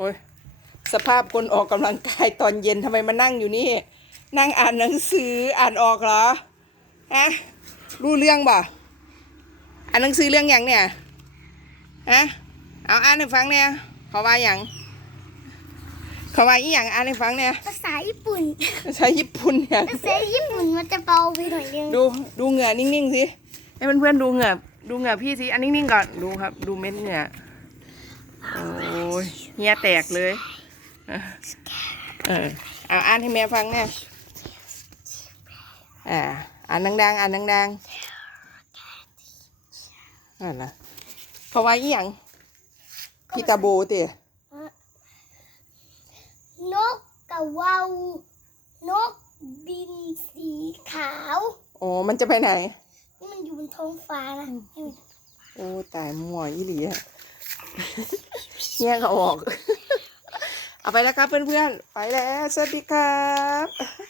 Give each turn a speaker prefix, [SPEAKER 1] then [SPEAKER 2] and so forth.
[SPEAKER 1] อ้ยสภาพคนออกกำลังกายตอนเย็นทำไมมานั่งอยู่นี่ นั่งอ่านหนังสืออ่านออกเหรอฮะรู้เรื่องบ่อ่านหนังสือเรื่องอย่างเนี่ยฮะเอาอ่านให้ฟังเนี่ยเขาว่าอย่างเขาว่าอีหยังอ่านให้ฟังเนี่ย
[SPEAKER 2] ภาษาญี่ปุ่น
[SPEAKER 1] ใช้ญี่ปุ่นเนี่ย
[SPEAKER 2] ภาษาญี่ปุ่นมันจะเบาไปหน่อยนึง
[SPEAKER 1] ดูดูเหงื่อนิ่งๆสิให้เพื่อนๆดูเหงื่อดูเหงื่อพี่สิอันนิ่งๆก่อนดูครับ ดูเม็ดเหงื่อโอ้ยเฮียแตกเลยเออเอาอ่านให้แม่ฟังเนี่ยอ่าอ่านดังๆอ่านดังๆอ่านนะเขาว่าอีหยังพิตาโบเตะ
[SPEAKER 2] นกกระเวานกบินสีขาว
[SPEAKER 1] โอ้มันจะไปไหน
[SPEAKER 2] นี่มันอยู่บนท้องฟ้านะให้มัน
[SPEAKER 1] โอ้ตายมั่วอีหลีอะ แย่ยเขาออก เอาไปแล้วครับเพื่อนๆ ไปแล้ว สวัสดีครับ